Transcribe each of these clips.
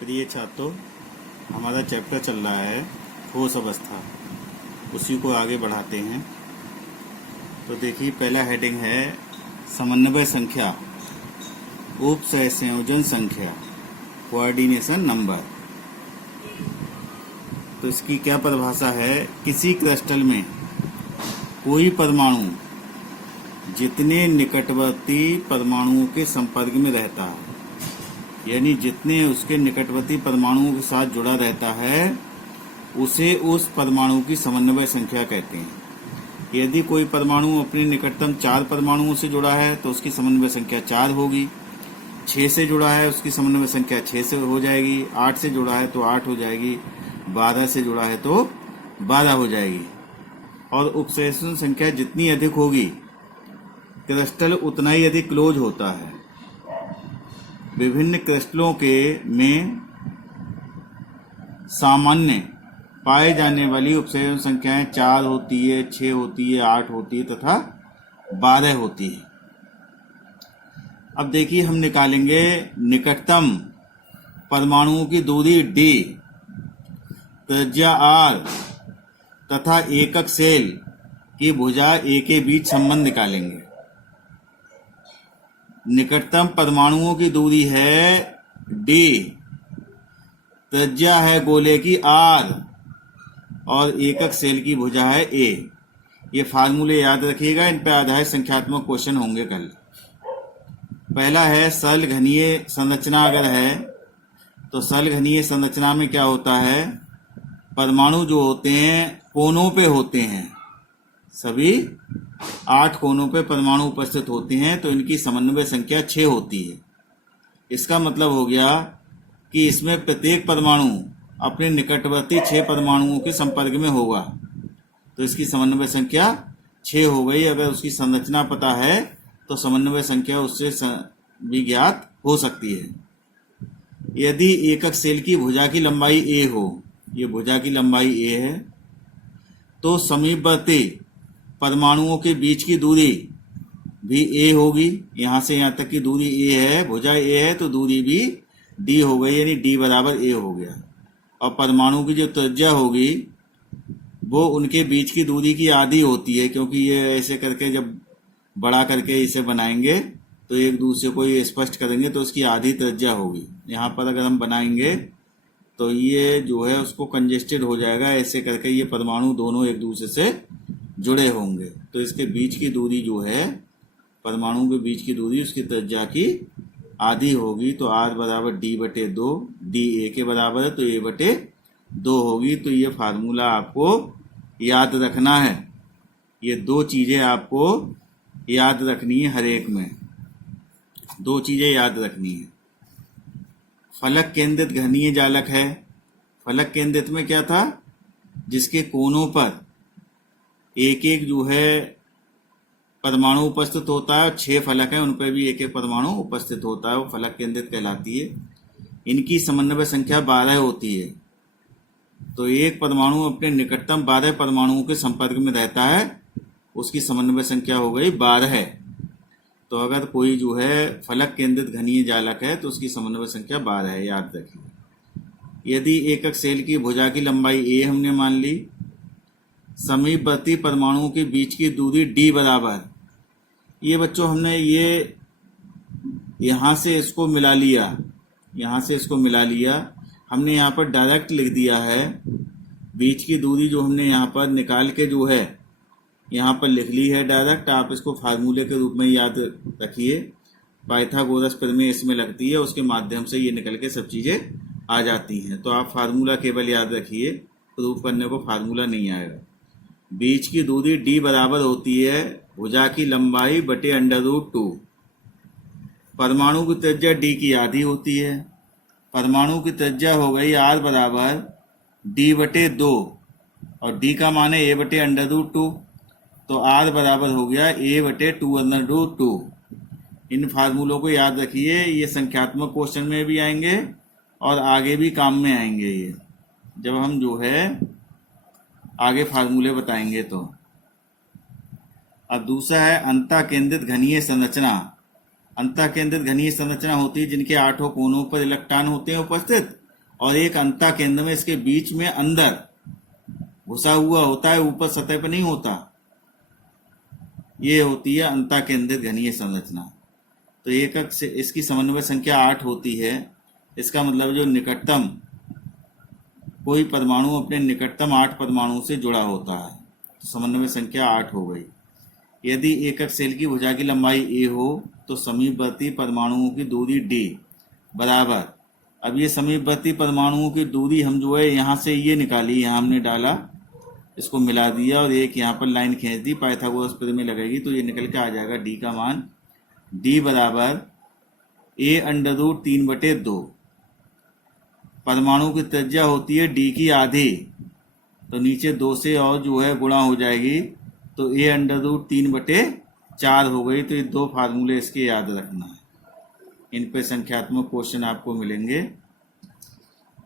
प्रिय छात्रों, हमारा चैप्टर चल रहा है ठोस अवस्था। उसी को आगे बढ़ाते हैं। तो देखिए, पहला हेडिंग है समन्वय संख्या, उप सहसंयोजन संख्या, कोऑर्डिनेशन नंबर। तो इसकी क्या परिभाषा है? किसी क्रिस्टल में कोई परमाणु जितने निकटवर्ती परमाणुओं के संपर्क में रहता है, यानी जितने उसके निकटवर्ती परमाणुओं के साथ जुड़ा रहता है, उसे उस परमाणु की समन्वय संख्या कहते हैं। यदि कोई परमाणु अपने निकटतम 4 परमाणुओं से जुड़ा है तो उसकी समन्वय संख्या 4 होगी। 6 से जुड़ा है उसकी समन्वय संख्या 6 से हो जाएगी। 8 से जुड़ा है तो 8 हो जाएगी। 12 से जुड़ा है तो 12 हो जाएगी। और उपसहसंयोजन संख्या जितनी अधिक होगी, क्रिस्टल उतना ही अधिक क्लोज होता है। विभिन्न क्रिस्टलों के में सामान्य पाए जाने वाली उपसहसंयोजन संख्याएं 4 होती है, 6 होती है, 8 होती है तथा 12 होती है। अब देखिए, हम निकालेंगे निकटतम परमाणुओं की दूरी d, त्रिज्या r तथा एकक सेल की भुजा a के बीच संबंध निकालेंगे। निकटतम परमाणुओं की दूरी है d, त्रिज्या है गोले की r और एकक सेल की भुजा है a। ये फार्मूले याद रखिएगा, इन पर आधारित संख्यात्मक क्वेश्चन होंगे कल। पहला है सरल घनीय संरचना। अगर है तो सरल घनीय संरचना में क्या होता है? परमाणु जो होते हैं कोनों पे होते हैं, सभी 8 कोनों पे परमाणु उपस्थित होते हैं, तो इनकी समन्वय संख्या 6 होती है। इसका मतलब हो गया कि इसमें प्रत्येक परमाणु अपने निकटवर्ती 6 परमाणुओं के संपर्क में होगा, तो इसकी समन्वय संख्या 6 हो गई। अगर उसकी संरचना पता है तो समन्वय संख्या उससे भी ज्ञात हो सकती है। यदि एकक सेल की भुजा की लंबाई a हो, ये भुजा की लंबाई a है, तो समीपवर्ती परमाणुओं के बीच की दूरी भी a होगी। यहाँ से यहाँ तक की दूरी a है, भुजा a है, तो दूरी भी d हो गई, यानी d बराबर a हो गया। और परमाणु की जो त्रिज्या होगी वो उनके बीच की दूरी की आधी होती है, क्योंकि ये ऐसे करके जब बड़ा करके इसे बनाएंगे तो एक दूसरे को ये स्पष्ट करेंगे, तो इसकी आधी त्रिज्या होगी। यहाँ पर अगर हम बनाएंगे तो ये जो है उसको कंजेस्टेड हो जाएगा, ऐसे करके ये परमाणु दोनों एक दूसरे से जुड़े होंगे, तो इसके बीच की दूरी जो है, परमाणु के बीच की दूरी उसकी त्रिज्या की आधी होगी। तो r बराबर d/2, d a के बराबर है तो a/2 होगी। तो ये फार्मूला आपको याद रखना है। ये 2 चीज़ें आपको याद रखनी है, हर एक में 2 चीज़ें याद रखनी है। फलक केंद्रित घनीय जालक है। फलक केंद्रित में क्या था? जिसके कोनों पर एक एक जो है परमाणु उपस्थित होता है, 6 फलक हैं, उन पर भी एक एक परमाणु उपस्थित होता है, वो फलक केंद्रित कहलाती है। इनकी समन्वय संख्या 12 होती है। तो एक परमाणु अपने निकटतम 12 परमाणुओं के संपर्क में रहता है, उसकी समन्वय संख्या हो गई 12। तो अगर कोई जो है फलक केंद्रित घनीय जालक है तो उसकी समन्वय संख्या 12 है, याद रखिए। यदि एकक सेल की भुजा की लंबाई a हमने मान ली, समीपवर्ती परमाणुओं के बीच की दूरी d बराबर, ये बच्चों हमने ये यहाँ से इसको मिला लिया, यहाँ से इसको मिला लिया, हमने यहाँ पर डायरेक्ट लिख दिया है। बीच की दूरी जो हमने यहाँ पर निकाल के जो है यहाँ पर लिख ली है डायरेक्ट। आप इसको फार्मूले के रूप में याद रखिए। पाइथागोरस प्रमेय इसमें लगती है, उसके माध्यम से ये निकल के सब चीज़ें आ जाती हैं। तो आप फार्मूला केवल याद रखिए, प्रूफ करने को फार्मूला नहीं आएगा। बीच की दूरी d बराबर होती है भुजा की लंबाई बटे √2। परमाणु की त्रिज्या d की आधी होती है। परमाणु की त्रिज्या हो गई r बराबर d/2 और d का मान है a/√2, तो r बराबर हो गया a/2√2। इन फार्मूलों को याद रखिए, ये संख्यात्मक क्वेश्चन में भी आएंगे और आगे भी काम में आएंगे, ये जब हम जो है आगे फार्मूले बताएंगे तो। अब दूसरा है अंतः केंद्रित घनीय संरचना। अंतः केंद्रित घनीय संरचना होती है जिनके 8 कोनों पर इलेक्ट्रॉन होते हैं उपस्थित, और एक अंता केंद्र में इसके बीच में अंदर घुसा हुआ होता है, ऊपर सतह पर नहीं होता। ये होती है अंता केंद्रित घनीय संरचना। तो एकक से इसकी समन्वय संख्या 8 होती है। इसका मतलब जो निकटतम कोई परमाणु अपने निकटतम 8 परमाणु से जुड़ा होता है, तो समन्वय संख्या 8 हो गई। यदि एकक सेल की भुजा की लंबाई a हो तो समीपवर्ती परमाणुओं की दूरी d बराबर, अब ये समीपवर्ती परमाणुओं की दूरी हम जो है यहाँ से ये निकाली, यहाँ हमने डाला, इसको मिला दिया और एक यहाँ पर लाइन खींच दी, पाइथागोरस प्रमेय लगेगी तो ये निकल के आ जाएगा d का मान, d बराबर a√3/2। परमाणु की त्रिज्या होती है d की आधी, तो नीचे 2 से और जो है गुणा हो जाएगी, तो a√3/4 हो गई। तो ये 2 फार्मूले इसके याद रखना है, इन पे संख्यात्मक क्वेश्चन आपको मिलेंगे।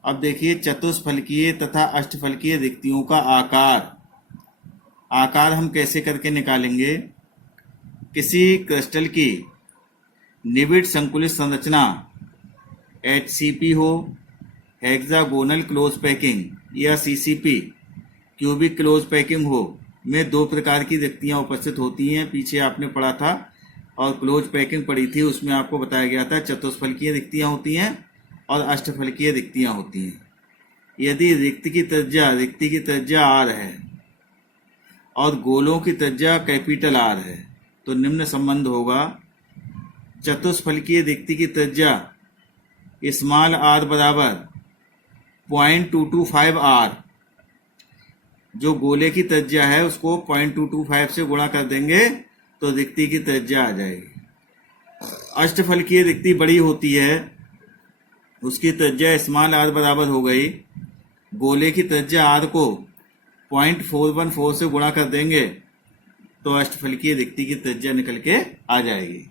अब देखिए चतुष्फलकीय तथा अष्टफलकीय रिक्तियों का आकार हम कैसे करके निकालेंगे। किसी क्रिस्टल की निबिड़ संकुलित संरचना HCP हो, हेक्सागोनल क्लोज पैकिंग, या CCP क्यूबिक क्लोज पैकिंग हो, में 2 प्रकार की रिक्तियां उपस्थित होती हैं। पीछे आपने पढ़ा था और क्लोज पैकिंग पढ़ी थी, उसमें आपको बताया गया था चतुष्फलकीय रिक्तियां होती हैं और अष्टफलकीय रिक्तियां होती हैं। यदि रिक्ति की त्रिज्या R है और गोलों की त्रिज्या कैपिटल R है, तो निम्न संबंध होगा। चतुष्फलकीय रिक्ति की त्रिज्या स्मॉल r बराबर 0.225 R, जो गोले की त्रिज्या है उसको 0.225 से गुणा कर देंगे तो रिक्ति की त्रिज्या आ जाएगी। अष्टफलकीय रिक्ति बड़ी होती है, उसकी त्रिज्या स्मॉल r बराबर हो गई, गोले की त्रिज्या r को 0.414 से गुणा कर देंगे तो अष्टफलकीय रिक्ति की त्रिज्या निकल के आ जाएगी।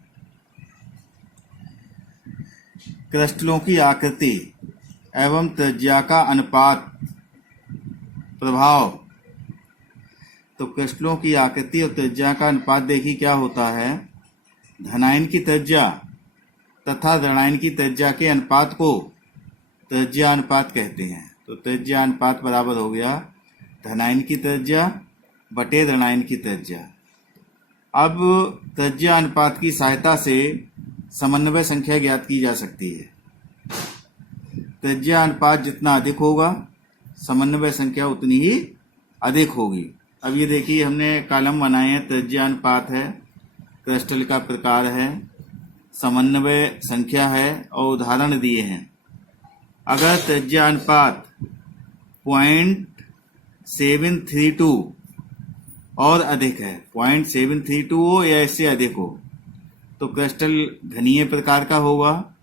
क्रिस्टलों की आकृति एवं त्रिज्या का अनुपात प्रभाव। तो क्रिस्टलों की आकृति और त्रिज्या का अनुपात देखिए क्या होता है। धनायन की त्रिज्या तथा ऋणायन की त्रिज्या के अनुपात को त्रिज्या अनुपात कहते हैं। तो त्रिज्या अनुपात बराबर हो गया धनायन की त्रिज्या बटे ऋणायन की त्रिज्या। अब त्रिज्या अनुपात की सहायता से समन्वय संख्या ज्ञात की जा सकती है। त्रिज्या अनुपात जितना अधिक होगा समन्वय संख्या उतनी ही अधिक होगी। अब ये देखिए हमने कॉलम बनाए हैं, त्रिज्या अनुपात है, क्रिस्टल का प्रकार है, समन्वय संख्या है और उदाहरण दिए हैं। अगर त्रिज्या अनुपात 0.732 और अधिक है, 0.732 हो या इससे अधिक हो, तो क्रिस्टल घनीय प्रकार का होगा।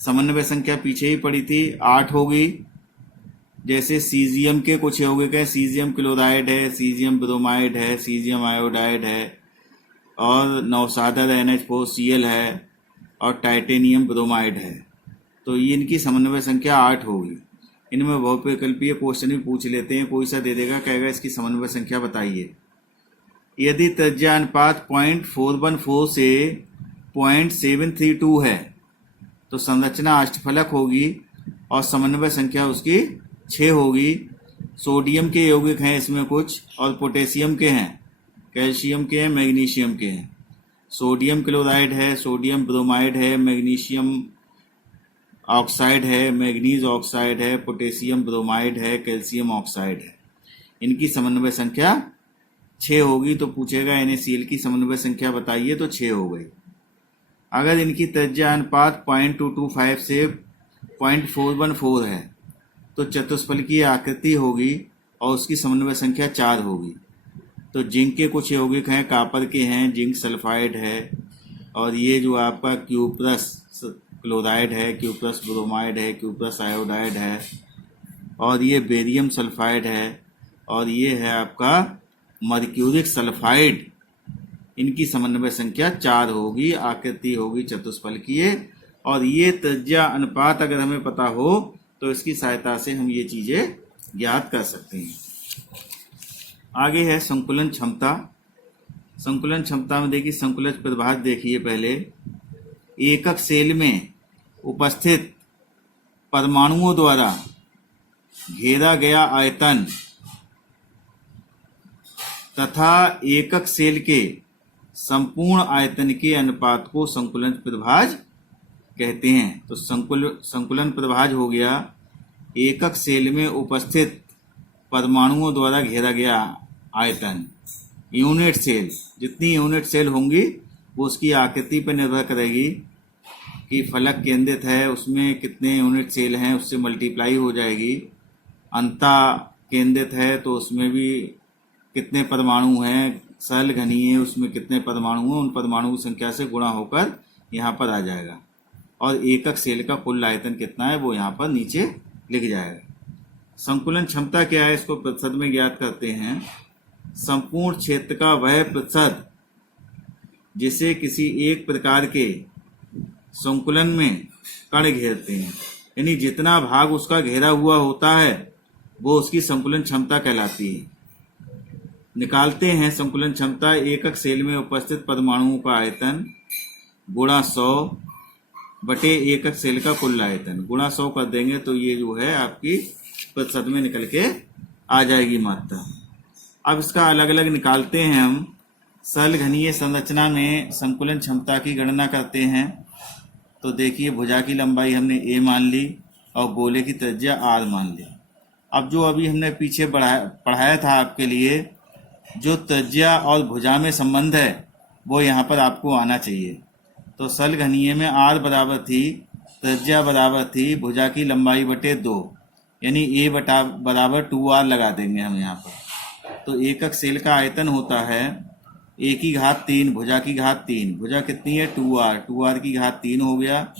समन्वय संख्या पीछे ही पड़ी थी 8 होगी। जैसे सीजियम के कुछ यौगिक हैं, सीजियम क्लोराइड है, सीजियम ब्रोमाइड है, सीजियम आयोडाइड है और नौसादर NH4Cl है और टाइटेनियम ब्रोमाइड है। तो ये इनकी समन्वय संख्या 8 होगी। इनमें बहुविकल्पीय क्वेश्चन भी पूछ लेते हैं, कोई सा दे देगा, कहेगा इसकी समन्वय संख्या बताइए। यदि त्रिज्या अनुपात 0.414 से 0.732 है तो संरचना अष्टफलक होगी और समन्वय संख्या उसकी 6 होगी। सोडियम के यौगिक हैं इसमें कुछ और पोटेशियम के हैं, कैल्शियम के हैं, मैग्नीशियम के हैं। सोडियम क्लोराइड है, सोडियम ब्रोमाइड है, मैग्नीशियम ऑक्साइड है, मैग्नीज ऑक्साइड है, पोटेशियम ब्रोमाइड है, कैल्शियम ऑक्साइड है। इनकी समन्वय संख्या 6 होगी। तो पूछेगा NaCl की समन्वय संख्या बताइए, तो 6 हो गई। अगर इनकी त्रिज्या अनुपात 0.225 से 0.414 है तो चतुष्फलकीय आकृति होगी और उसकी समन्वय संख्या 4 होगी। तो जिंक के कुछ यौगिक हैं, कॉपर के हैं, जिंक सल्फाइड है और ये जो आपका क्यूप्रस क्लोराइड है, क्यूप्रस ब्रोमाइड है, क्यूप्रस आयोडाइड है और ये बेरियम सल्फाइड है और ये है आपका मर्क्यूरिक सल्फाइड। इनकी समन्वय संख्या 4 होगी, आकृति होगी चतुष्फलकीय। और ये त्रिज्या अनुपात अगर हमें पता हो तो इसकी सहायता से हम ये चीजें ज्ञात कर सकते हैं। आगे है संकुलन क्षमता। संकुलन क्षमता में देखिए संकुलज प्रभाव देखिए पहले। एकक सेल में उपस्थित परमाणुओं द्वारा घेरा गया आयतन तथा एकक सेल के संपूर्ण आयतन के अनुपात को संकुलन प्रतिभाज कहते हैं। तो संकुलन प्रतिभाज हो गया एकक सेल में उपस्थित परमाणुओं द्वारा घेरा गया आयतन। यूनिट सेल, जितनी यूनिट सेल होंगी वो उसकी आकृति पर निर्भर करेगी कि फलक केंद्रित है उसमें कितने यूनिट सेल हैं, उससे मल्टीप्लाई हो जाएगी। अंता केंद्रित है तो उसमें भी कितने परमाणु हैं, सरल घनीय उसमें कितने परमाणु हैं, उन परमाणु की संख्या से गुणा होकर यहाँ पर आ जाएगा। और एकक सेल का कुल आयतन कितना है वो यहाँ पर नीचे लिख जाएगा। संकुलन क्षमता क्या है, इसको प्रतिशत में ज्ञात करते हैं। संपूर्ण क्षेत्र का वह प्रतिशत जिसे किसी एक प्रकार के संकुलन में कण घेरते हैं, यानी जितना भाग उसका घेरा हुआ होता है वो उसकी संकुलन क्षमता कहलाती है। निकालते हैं संकुलन क्षमता। एकक सेल में उपस्थित परमाणुओं का आयतन गुणा 100 बटे एकक सेल का कुल आयतन, गुणा 100 कर देंगे तो ये जो है आपकी प्रतिशत में निकल के आ जाएगी मात्रा। अब इसका अलग अलग निकालते हैं हम। सरल घनीय संरचना में संकुलन क्षमता की गणना करते हैं। तो देखिए भुजा की लंबाई हमने a मान ली और गोले की त्रिज्या r मान ली। अब जो अभी हमने पीछे पढ़ाया था आपके लिए, जो त्रिज्या और भुजा में संबंध है वो यहाँ पर आपको आना चाहिए। तो सरल घनीय में r बराबर थी, त्रिज्या बराबर थी भुजा की लंबाई बटे 2, यानी a बराबर 2r लगा देंगे हम यहाँ पर। तो एकक सेल का आयतन होता है a की घात 3 भुजा की घात 3, भुजा कितनी है 2r की घात 3 हो गया,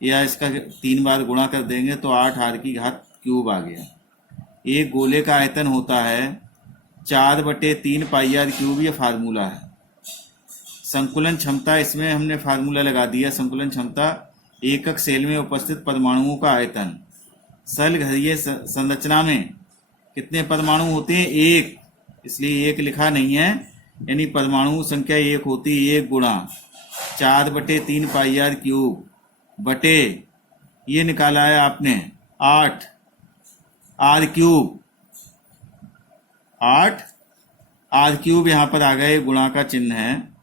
या इसका 3 बार गुणा कर देंगे तो 8r की घात क्यूब आ गया। एक गोले का आयतन होता है 4/3 पाई आर क्यूब, ये फार्मूला है। संकुलन क्षमता, इसमें हमने फार्मूला लगा दिया। संकुलन क्षमता एकक सेल में उपस्थित परमाणुओं का आयतन। सरल घनीय संरचना में कितने परमाणु होते हैं, 1, इसलिए 1 लिखा नहीं है, यानी परमाणु संख्या 1 होती है। 1 गुणा 4/3 पाई आर क्यूब बटे ये निकाला है आपने 8 आर क्यूब, 8 आर क्यूब यहाँ पर आ गया, गुणा का चिन्ह है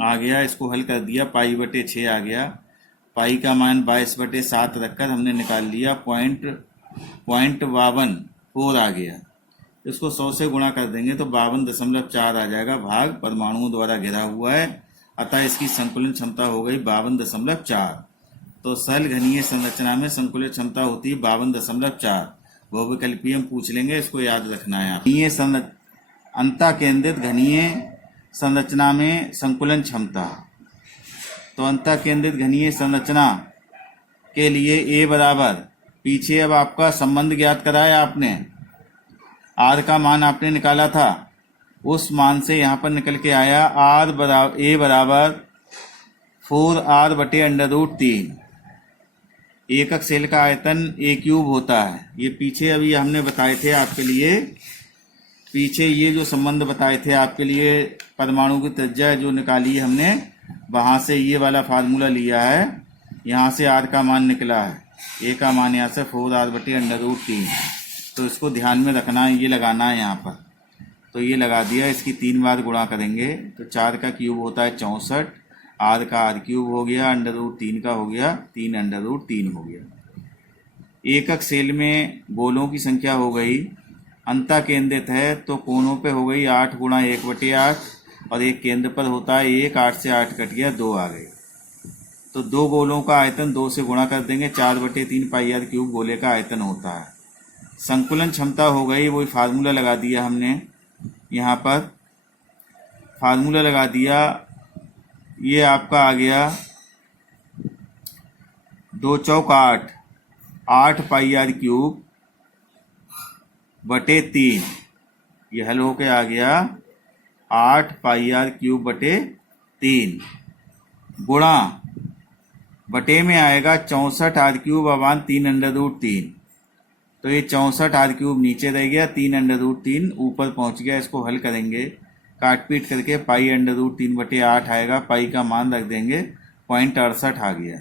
आ गया। इसको हल कर दिया, पाई बटे 6 आ गया। पाई का मान 22/7 रखकर हमने निकाल लिया, 0.52 आ गया। इसको 100 से गुणा कर देंगे तो 52.4 आ जाएगा। भाग परमाणुओं द्वारा घिरा हुआ है, अतः इसकी संकुलन क्षमता हो गई 52.4। तो सरल घनीय संरचना में संकुलन क्षमता होती है 52.4। बहुविकल्पीय हम पूछ लेंगे, इसको याद रखना है। घनीय अंतः केंद्रित घनीय संरचना में संकुलन क्षमता। तो अंतः केंद्रित घनीय संरचना के लिए a बराबर, पीछे अब आपका संबंध ज्ञात कराया आपने, r का मान आपने निकाला था, उस मान से यहाँ पर निकल के आया a बराबर 4r/√3। एकक सेल का आयतन a क्यूब होता है। ये पीछे अभी हमने बताए थे आपके लिए, पीछे ये जो संबंध बताए थे आपके लिए, परमाणु की त्रिज्या जो निकाली है हमने, वहाँ से ये वाला फार्मूला लिया है, यहाँ से r का मान निकला है, a का मान यहाँ से 4r/√3। तो इसको ध्यान में रखना है, ये लगाना है यहाँ पर। तो ये लगा दिया, इसकी 3 बार गुणा करेंगे तो 4 का क्यूब होता है 64, r का r क्यूब हो गया, √3 का हो गया 3√3 हो गया। एकक सेल में गोलों की संख्या हो गई, अंतः केंद्रित है तो कोनों पे हो गई 8 × 1/8, और एक केंद्र पर होता है 1, 8 से 8 कट गया, 2 आ गए। तो 2 गोलों का आयतन 2 से गुणा कर देंगे, 4/3 पाई आर क्यूब गोले का आयतन होता है। संकुलन क्षमता हो गई, वही फार्मूला लगा दिया हमने यहाँ पर, फार्मूला लगा दिया, ये आपका आ गया 2 चौक 8, 8 पाई आर क्यूब बटे 3, ये हल होके आ गया 8 पाई आर क्यूब बटे 3, गुणा बटे में आएगा 64 आर क्यूब अपान 3√3। तो ये 64 आर क्यूब नीचे रह गया, 3√3 ऊपर पहुंच गया। इसको हल करेंगे काट पीट करके, पाई √3 बटे 8 आएगा, पाई का मान रख देंगे 0.68 आ गया।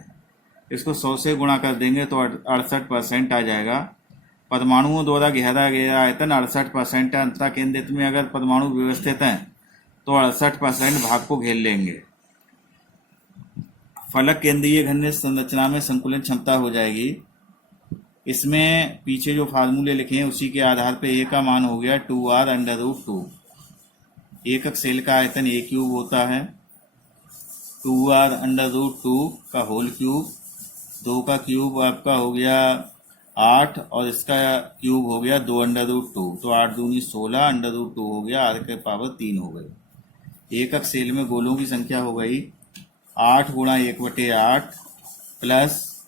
इसको 100 से गुणा कर देंगे तो 68% आ जाएगा। परमाणुओं द्वारा घेरा गया आयतन 68% है। अंतः केंद्रित में अगर परमाणु व्यवस्थित हैं तो 68% भाग को घेर लेंगे। फलक केंद्रीय घन संरचना में संकुलन क्षमता हो जाएगी। इसमें पीछे जो फार्मूले लिखे हैं उसी के आधार पे ए का मान हो गया 2r/√2। एकक सेल का आयतन ए क्यूब होता है, 2r/√2 का होल क्यूब, 2 का क्यूब आपका हो गया 8 और इसका क्यूब हो गया 2/√2, तो 8 दूनी 16 √2 हो गया, r के पावर 3 हो गई। एकक सेल में गोलों की संख्या हो गई 8 गुणा 1/8 प्लस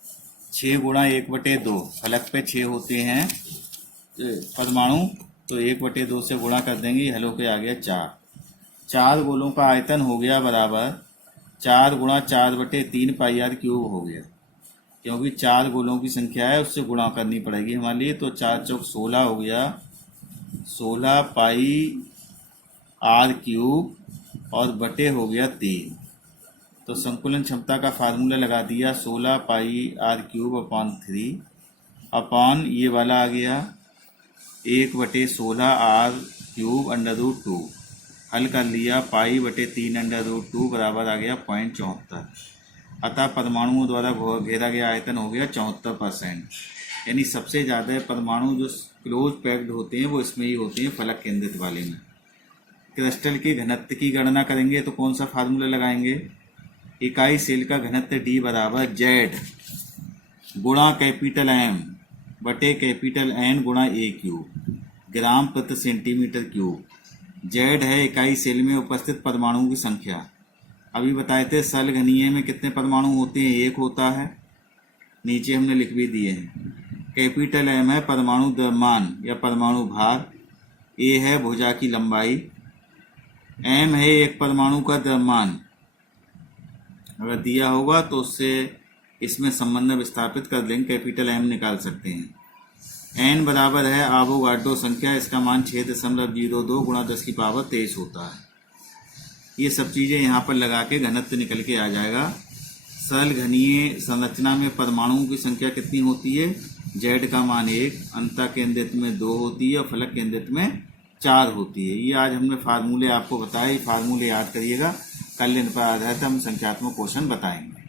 6 गुणा 1/2। फलक पे 6 होते हैं परमाणु, तो 1/2 से गुणा कर देंगे, हल होके आ गया 4। 4 गोलों का आयतन हो गया बराबर 4 गुणा 4/3 πr क्यूब हो गया, क्योंकि 4 गोलों की संख्या है उससे गुणा करनी पड़ेगी हमारे लिए। तो 4 चौक 16 हो गया, 16 πr क्यूब और बटे हो गया 3। तो संकुलन क्षमता का फार्मूला लगा दिया 16 πr क्यूब अपॉन 3 अपॉन ये वाला आ गया 1/16 r क्यूब √2। हल कर लिया π/3 √2 बराबर आ गया 0.74। अतः परमाणुओं द्वारा घेरा गया आयतन हो गया 74%। यानी सबसे ज़्यादा परमाणु जो क्लोज पैक्ड होते हैं वो इसमें ही होते हैं, फलक केंद्रित वाले में। क्रिस्टल के घनत्व की गणना करेंगे तो कौन सा फार्मूला लगाएंगे? इकाई सेल का घनत्व D बराबर Z गुणा कैपिटल M बटे कैपिटल N गुणा A क्यूब, ग्राम प्रति सेंटीमीटर क्यूब। Z है इकाई सेल में उपस्थित परमाणुओं की संख्या। अभी बताए थे सल घनीय में कितने परमाणु होते हैं? 1 होता है, नीचे हमने लिख भी दिए हैं। कैपिटल M है परमाणु द्रव्यमान या परमाणु भार, A है भुजा की लंबाई, M है एक परमाणु का द्रव्यमान। अगर दिया होगा तो उससे इसमें संबंध विस्थापित कर देंगे, कैपिटल M निकाल सकते हैं। N बराबर है आवोगाड्रो संख्या, इसका मान 6.02 गुणा 10 की पावर 23 होता है। ये सब चीज़ें यहाँ पर लगा के घनत्व निकल के आ जाएगा। सरल घनीय संरचना में परमाणुओं की संख्या कितनी होती है? Z का मान 1, अंतः केंद्रित में 2 होती है और फलक केंद्रित में 4 होती है। ये आज हमने फार्मूले आपको बताए, फार्मूले याद करिएगा। कल इन पर आधारित हम संख्यात्मक क्वेश्चन बताएंगे।